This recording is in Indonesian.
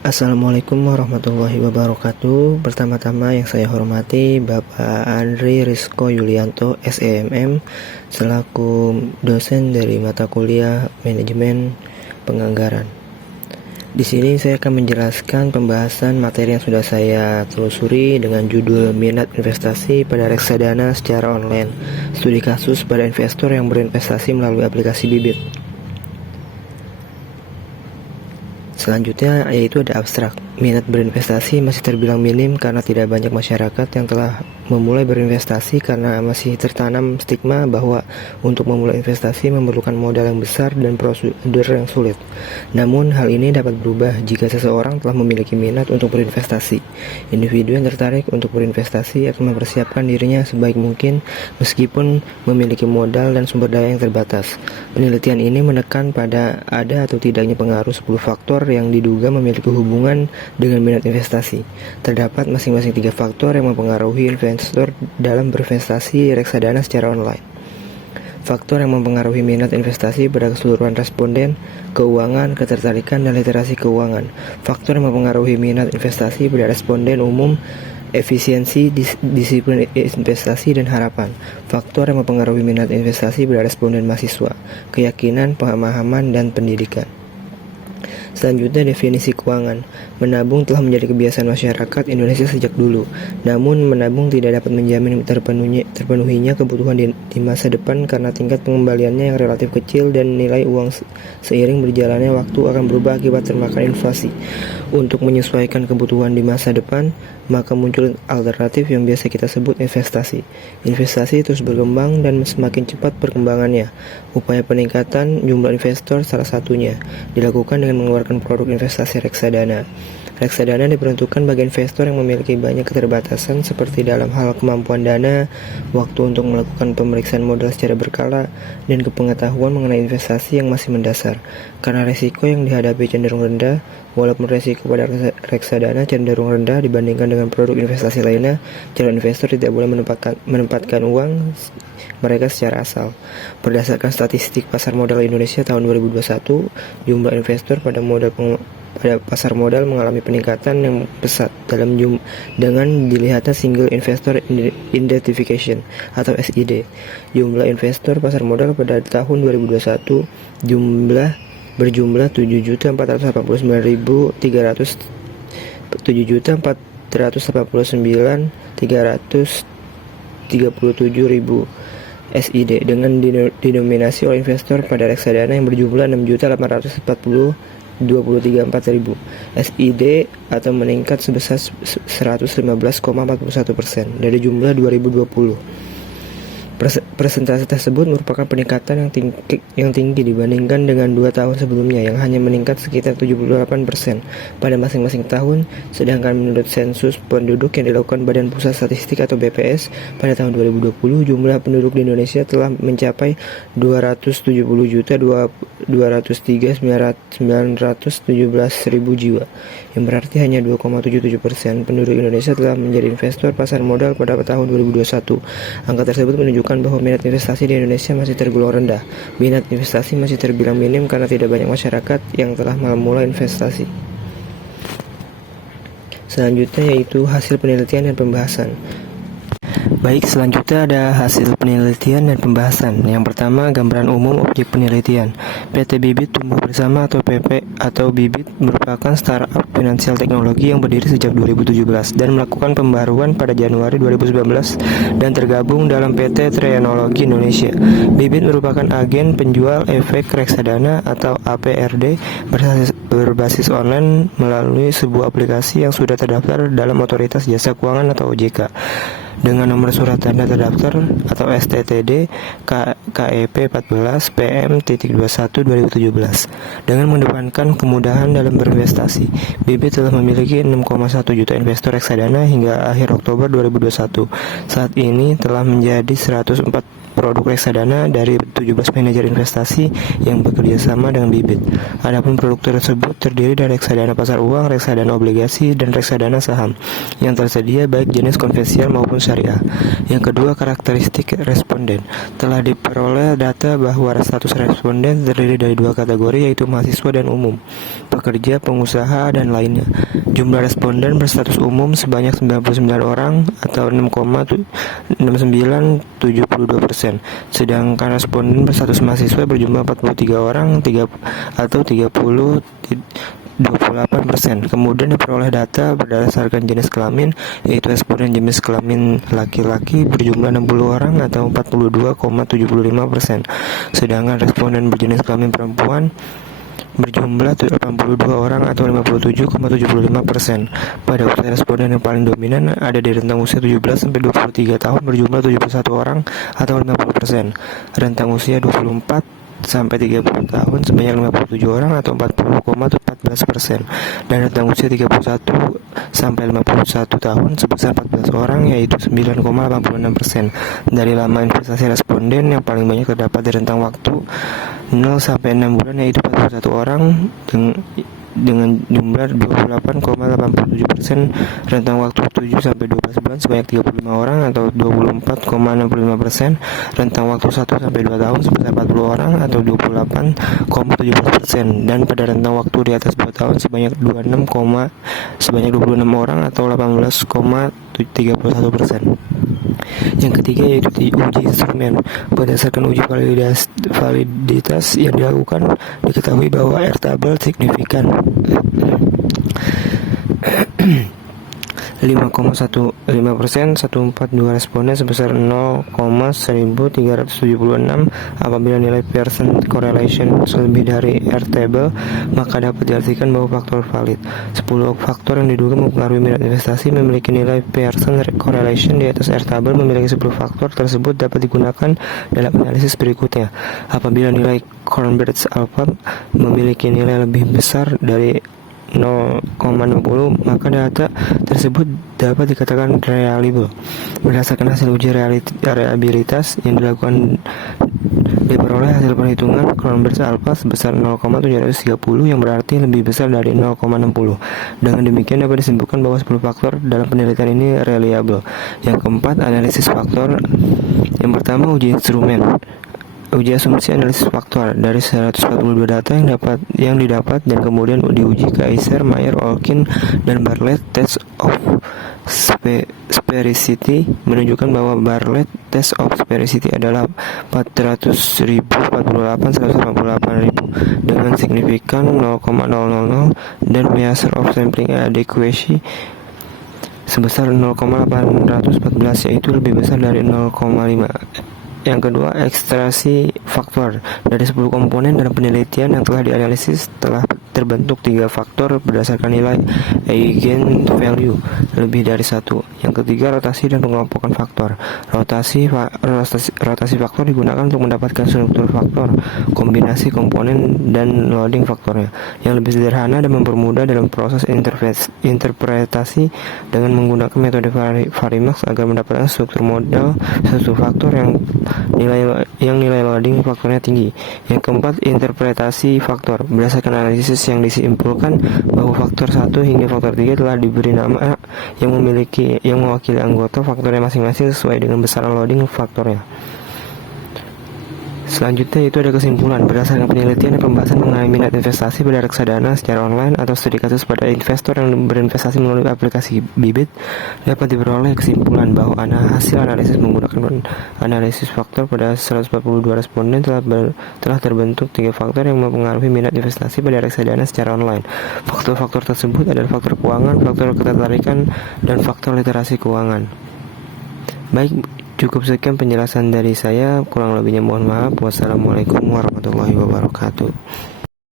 Assalamualaikum warahmatullahi wabarakatuh. Pertama-tama yang saya hormati Bapak Andri Rizko Yulianto, SEMM, selaku dosen dari mata kuliah Manajemen Penganggaran. Di sini saya akan menjelaskan pembahasan materi yang sudah saya telusuri dengan judul Minat Investasi pada Reksadana secara online. Studi kasus pada investor yang berinvestasi melalui aplikasi Bibit. Selanjutnya yaitu ada abstrak. Minat berinvestasi masih terbilang minim karena tidak banyak masyarakat yang telah memulai berinvestasi karena masih tertanam stigma bahwa untuk memulai investasi memerlukan modal yang besar dan prosedur yang sulit. Namun hal ini dapat berubah jika seseorang telah memiliki minat untuk berinvestasi. Individu yang tertarik untuk berinvestasi akan mempersiapkan dirinya sebaik mungkin meskipun memiliki modal dan sumber daya yang terbatas. Penelitian ini menekan pada ada atau tidaknya pengaruh 10 faktor yang diduga memiliki hubungan dengan minat investasi. Terdapat masing-masing 3 faktor yang mempengaruhi investor dalam berinvestasi reksadana secara online. Faktor yang mempengaruhi minat investasi pada keseluruhan responden: keuangan, ketertarikan, dan literasi keuangan. Faktor yang mempengaruhi minat investasi pada responden umum: efisiensi, disiplin investasi, dan harapan. Faktor yang mempengaruhi minat investasi pada responden mahasiswa: keyakinan, pemahaman, dan pendidikan. Selanjutnya, definisi keuangan. Menabung telah menjadi kebiasaan masyarakat Indonesia sejak dulu. Namun, menabung tidak dapat menjamin terpenuhinya kebutuhan di masa depan karena tingkat pengembaliannya yang relatif kecil dan nilai uang seiring berjalannya waktu akan berubah akibat termakan inflasi. Untuk menyesuaikan kebutuhan di masa depan, maka muncul alternatif yang biasa kita sebut investasi. Investasi terus berkembang dan semakin cepat perkembangannya. Upaya peningkatan jumlah investor salah satunya dilakukan dengan mengeluarkan produk investasi reksadana. Reksadana diperuntukkan bagi investor yang memiliki banyak keterbatasan seperti dalam hal kemampuan dana, waktu untuk melakukan pemeriksaan modal secara berkala, dan kepengetahuan mengenai investasi yang masih mendasar. Karena risiko yang dihadapi cenderung rendah, walaupun risiko pada reksadana cenderung rendah dibandingkan dengan produk investasi lainnya, calon investor tidak boleh menempatkan uang mereka secara asal. Berdasarkan statistik pasar modal Indonesia tahun 2021, jumlah investor pada pasar modal mengalami peningkatan yang pesat dengan dilihatnya Single Investor Identification atau SID. Jumlah investor pasar modal pada tahun 2021 berjumlah 7.489.337.000 SID dengan didominasi oleh investor pada reksadana yang berjumlah 6.840.234.000 SID atau meningkat sebesar 115,41% dari jumlah 2020. Persentase tersebut merupakan peningkatan yang tinggi dibandingkan dengan 2 tahun sebelumnya yang hanya meningkat sekitar 78% pada masing-masing tahun, sedangkan menurut sensus penduduk yang dilakukan Badan Pusat Statistik atau BPS pada tahun 2020, jumlah penduduk di Indonesia telah mencapai 270.203.917.000 jiwa, yang berarti hanya 2,77% penduduk Indonesia telah menjadi investor pasar modal pada tahun 2021. Angka tersebut menunjukkan bahwa minat investasi di Indonesia masih tergolong rendah. Minat investasi masih terbilang minim karena tidak banyak masyarakat yang telah memulai investasi. Selanjutnya yaitu hasil penelitian dan pembahasan. Baik, selanjutnya ada hasil penelitian dan pembahasan. Yang pertama, gambaran umum objek penelitian. PT Bibit Tumbuh Bersama atau PP atau Bibit merupakan startup finansial teknologi yang berdiri sejak 2017 dan melakukan pembaruan pada Januari 2019 dan tergabung dalam PT Trianologi Indonesia. Bibit merupakan agen penjual efek reksadana atau APRD berbasis online melalui sebuah aplikasi yang sudah terdaftar dalam Otoritas Jasa Keuangan atau OJK dengan nomor surat tanda terdaftar atau STTD KEP 14 PM.21/2017. Dengan mengedepankan kemudahan dalam berinvestasi, Bibit telah memiliki 6,1 juta investor reksadana hingga akhir Oktober 2021. Saat ini telah menjadi 140 produk reksadana dari 17 manajer investasi yang bekerja sama dengan Bibit. Adapun produk tersebut terdiri dari reksadana pasar uang, reksadana obligasi, dan reksadana saham yang tersedia baik jenis konvensional maupun syariah. Yang kedua, karakteristik responden. Telah diperoleh data bahwa status responden terdiri dari dua kategori, yaitu mahasiswa dan umum, pekerja, pengusaha, dan lainnya. Jumlah responden berstatus umum sebanyak 99 orang atau 6,6972%, sedangkan responden berstatus mahasiswa berjumlah 43 orang atau 30,28%. Kemudian diperoleh data berdasarkan jenis kelamin, yaitu responden jenis kelamin laki-laki berjumlah 60 orang atau 42,75%, sedangkan responden berjenis kelamin perempuan berjumlah 82 orang atau 57,75%. Pada usia responden yang paling dominan ada di rentang usia 17 sampai 23 tahun berjumlah 71 orang atau 50%. Rentang usia 24 sampai 30 tahun sebanyak 57 orang atau 40,14%, dan rentang usia 31 sampai 51 tahun sebesar 14 orang yaitu 9,86%. Dari lama investasi responden yang paling banyak terdapat di rentang waktu 0 sampai 6 bulan yaitu 41 orang dengan jumlah 28,87%, rentang waktu 7 sampai 12 bulan sebanyak 35 orang atau 24,65%, rentang waktu 1 sampai 2 tahun sebesar 40 orang atau 28,17%, dan pada rentang waktu di atas 2 tahun sebanyak 26 orang atau 18,31%. Yang ketiga yaitu uji instrumen. Berdasarkan uji validitas yang dilakukan, diketahui bahwa R-tabel signifikan 5,15%, 142 responden sebesar 0,1376. Apabila nilai Pearson correlation lebih dari R-table, maka dapat diartikan bahwa faktor valid. 10 faktor yang diduga mempengaruhi minat investasi memiliki nilai Pearson correlation di atas R-table. Memiliki 10 faktor tersebut dapat digunakan dalam analisis berikutnya. Apabila nilai Cornberg's alpha memiliki nilai lebih besar dari 0,60, maka data tersebut dapat dikatakan reliable. Berdasarkan hasil uji reliabilitas yang diperoleh hasil perhitungan Cornberg's alpha sebesar 0,730 yang berarti lebih besar dari 0,60. Dengan demikian dapat disimpulkan bahwa 10 faktor dalam penelitian ini reliable. Yang keempat, analisis faktor. Yang pertama, uji instrumen. Uji asumsi analisis faktor dari 142 data yang didapat dan kemudian diuji ke Eiser, Mayer, Olkin, dan Bartlett. Test of sphericity menunjukkan bahwa Bartlett test of sphericity adalah 400.000, 48, 188.000 dengan signifikan 0,000, dan measure of sampling adequacy sebesar 0,814 yaitu lebih besar dari 0,5. Yang kedua, ekstraksi faktor. Dari 10 komponen dalam penelitian yang telah dianalisis, telah terbentuk 3 faktor berdasarkan nilai eigen value lebih dari 1. Yang ketiga, rotasi dan pengelompokan faktor. Rotasi faktor digunakan untuk mendapatkan struktur faktor, kombinasi komponen, dan loading faktornya yang lebih sederhana dan mempermudah dalam proses interpretasi dengan menggunakan metode Varimax agar mendapatkan struktur modal struktur faktor yang nilai loading faktornya tinggi. Yang keempat, interpretasi faktor. Berdasarkan analisis yang disimpulkan bahwa faktor 1 hingga faktor 3 telah diberi nama yang mewakili anggota faktornya masing-masing sesuai dengan besaran loading faktornya. Selanjutnya itu ada kesimpulan. Berdasarkan penelitian dan pembahasan mengenai minat investasi pada reksadana secara online atau studi kasus pada investor yang berinvestasi melalui aplikasi Bibit, dapat diperoleh kesimpulan bahwa hasil analisis menggunakan analisis faktor pada 142 responden telah terbentuk 3 faktor yang mempengaruhi minat investasi pada reksadana secara online. Faktor-faktor tersebut adalah faktor keuangan, faktor ketertarikan, dan faktor literasi keuangan. Baik, cukup sekian penjelasan dari saya, kurang lebihnya mohon maaf. Wassalamualaikum warahmatullahi wabarakatuh.